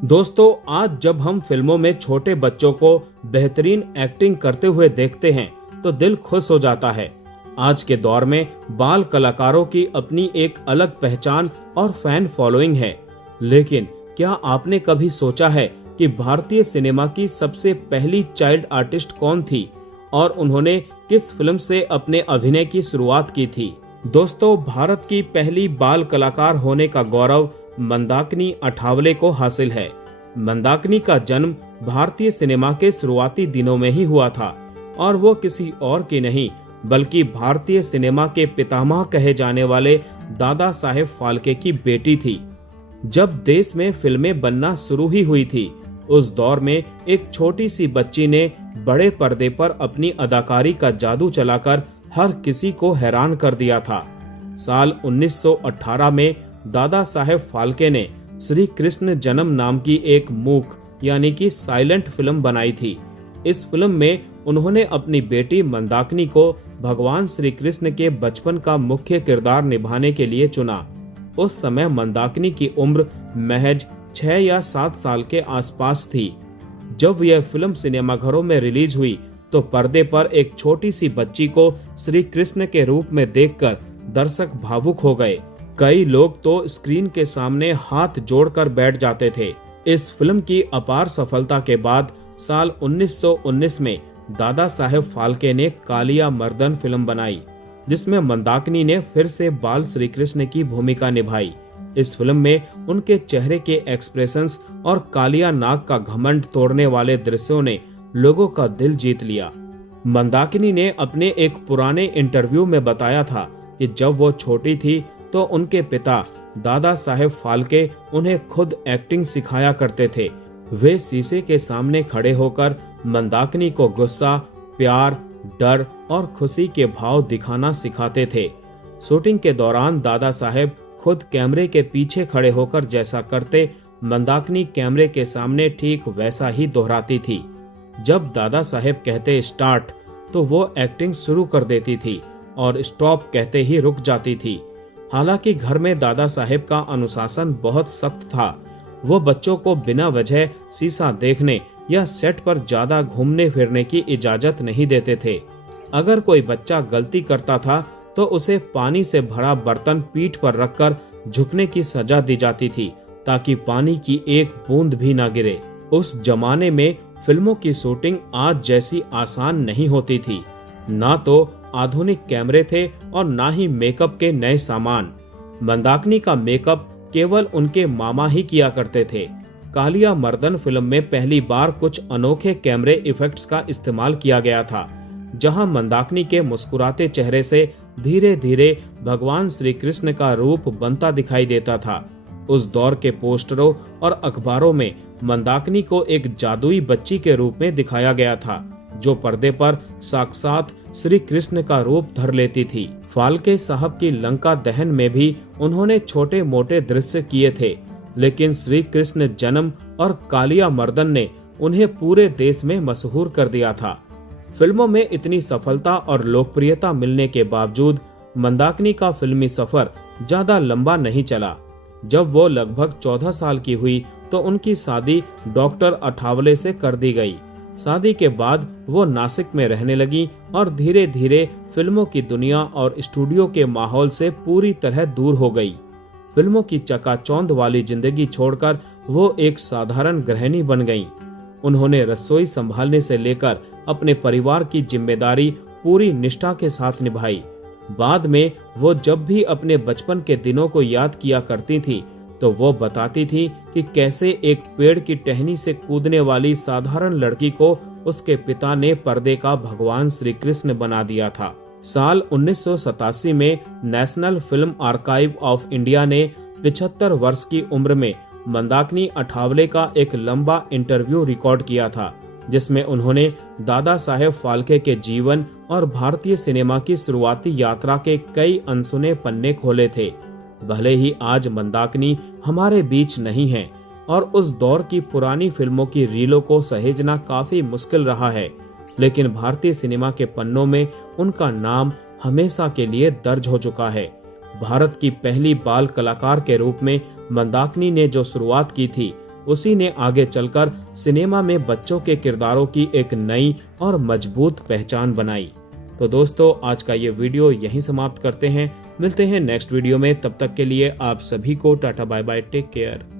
दोस्तों, आज जब हम फिल्मों में छोटे बच्चों को बेहतरीन एक्टिंग करते हुए देखते हैं तो दिल खुश हो जाता है। आज के दौर में बाल कलाकारों की अपनी एक अलग पहचान और फैन फॉलोइंग है। लेकिन क्या आपने कभी सोचा है कि भारतीय सिनेमा की सबसे पहली चाइल्ड आर्टिस्ट कौन थी और उन्होंने किस फिल्म से अपने अभिनय की शुरुआत की थी? दोस्तों, भारत की पहली बाल कलाकार होने का गौरव मंदाकिनी अठावले को हासिल है। मंदाकिनी का जन्म भारतीय सिनेमा के शुरुआती दिनों में ही हुआ था और वो किसी और की नहीं बल्कि भारतीय सिनेमा के पितामह कहे जाने वाले दादा साहेब फाल्के की बेटी थी। जब देश में फिल्में बनना शुरू ही हुई थी, उस दौर में एक छोटी सी बच्ची ने बड़े पर्दे पर अपनी अदाकारी का जादू चलाकर हर किसी को हैरान कर दिया था। साल 1918 में दादा साहेब फाल्के ने श्री कृष्ण जन्म नाम की एक मूक यानी कि साइलेंट फिल्म बनाई थी। इस फिल्म में उन्होंने अपनी बेटी मंदाकिनी को भगवान श्री कृष्ण के बचपन का मुख्य किरदार निभाने के लिए चुना। उस समय मंदाकिनी की उम्र महज 6 या 7 साल के आसपास थी। जब यह फिल्म सिनेमाघरों में रिलीज हुई तो पर्दे पर एक छोटी सी बच्ची को श्री कृष्ण के रूप में देखकर दर्शक भावुक हो गए। कई लोग तो स्क्रीन के सामने हाथ जोड़कर बैठ जाते थे। इस फिल्म की अपार सफलता के बाद साल 1919 में दादा साहेब फाल्के ने कालिया मर्दन फिल्म बनाई, जिसमें मंदाकिनी ने फिर से बाल श्री कृष्ण की भूमिका निभाई। इस फिल्म में उनके चेहरे के एक्सप्रेशंस और कालिया नाग का घमंड तोड़ने वाले दृश्यों ने लोगों का दिल जीत लिया। मंदाकिनी ने अपने एक पुराने इंटरव्यू में बताया था कि जब वो छोटी थी तो उनके पिता दादा साहेब फाल्के उन्हें खुद एक्टिंग सिखाया करते थे। वे शीशे के सामने खड़े होकर मंदाकिनी को गुस्सा, प्यार, डर और खुशी के भाव दिखाना सिखाते थे। शूटिंग के दौरान दादा साहेब खुद कैमरे के पीछे खड़े होकर जैसा करते, मंदाकिनी कैमरे के सामने ठीक वैसा ही दोहराती थी। जब दादा साहेब कहते स्टार्ट तो वो एक्टिंग शुरू कर देती थी और स्टॉप कहते ही रुक जाती थी। हालांकि घर में दादा साहेब का अनुशासन बहुत सख्त था। वो बच्चों को बिना वजह शीशा देखने या सेट पर ज्यादा घूमने फिरने की इजाजत नहीं देते थे। अगर कोई बच्चा गलती करता था तो उसे पानी से भरा बर्तन पीठ पर रखकर झुकने की सजा दी जाती थी ताकि पानी की एक बूंद भी ना गिरे। उस जमाने में फिल्मों की शूटिंग आज जैसी आसान नहीं होती थी। ना तो आधुनिक कैमरे थे और ना ही मेकअप के नए सामान। मंदाकिनी का मेकअप केवल उनके मामा ही किया करते थे। कालिया मर्दन फिल्म में पहली बार कुछ अनोखे कैमरे इफेक्ट्स का इस्तेमाल किया गया था, जहां मंदाकिनी के मुस्कुराते चेहरे से धीरे धीरे भगवान श्री कृष्ण का रूप बनता दिखाई देता था। उस दौर के पोस्टरों और अखबारों में मंदाकिनी को एक जादुई बच्ची के रूप में दिखाया गया था, जो पर्दे पर साक्षात श्री कृष्ण का रूप धर लेती थी। फाल्के साहब की लंका दहन में भी उन्होंने छोटे मोटे दृश्य किए थे, लेकिन श्री कृष्ण जन्म और कालिया मर्दन ने उन्हें पूरे देश में मशहूर कर दिया था। फिल्मों में इतनी सफलता और लोकप्रियता मिलने के बावजूद मंदाकिनी का फिल्मी सफर ज्यादा लंबा नहीं चला। जब वो लगभग 14 साल की हुई तो उनकी शादी डॉक्टर अठावले से कर दी गई। शादी के बाद वो नासिक में रहने लगी और धीरे धीरे फिल्मों की दुनिया और स्टूडियो के माहौल से पूरी तरह दूर हो गई। फिल्मों की चकाचौंध वाली जिंदगी छोड़कर वो एक साधारण गृहिणी बन गईं। उन्होंने रसोई संभालने से लेकर अपने परिवार की जिम्मेदारी पूरी निष्ठा के साथ निभाई। बाद में वो जब भी अपने बचपन के दिनों को याद किया करती थी तो वो बताती थी कि कैसे एक पेड़ की टहनी से कूदने वाली साधारण लड़की को उसके पिता ने पर्दे का भगवान श्री कृष्ण बना दिया था। साल 1987 में national film archive of India ने 75 वर्ष की उम्र में मंदाकिनी अठावले का एक लंबा इंटरव्यू रिकॉर्ड किया था, जिसमें उन्होंने दादा साहेब फाल्के के जीवन और भारतीय सिनेमा की शुरुआती यात्रा के कई अनसुने पन्ने खोले थे। भले ही आज मंदाकिनी हमारे बीच नहीं है और उस दौर की पुरानी फिल्मों की रीलों को सहेजना काफी मुश्किल रहा है, लेकिन भारतीय सिनेमा के पन्नों में उनका नाम हमेशा के लिए दर्ज हो चुका है। भारत की पहली बाल कलाकार के रूप में मंदाकिनी ने जो शुरुआत की थी उसी ने आगे चलकर सिनेमा में बच्चों के किरदारों की एक नई और मजबूत पहचान बनाई। तो दोस्तों, आज का ये वीडियो यहीं समाप्त करते हैं। मिलते हैं नेक्स्ट वीडियो में, तब तक के लिए आप सभी को tata bye bye, take care.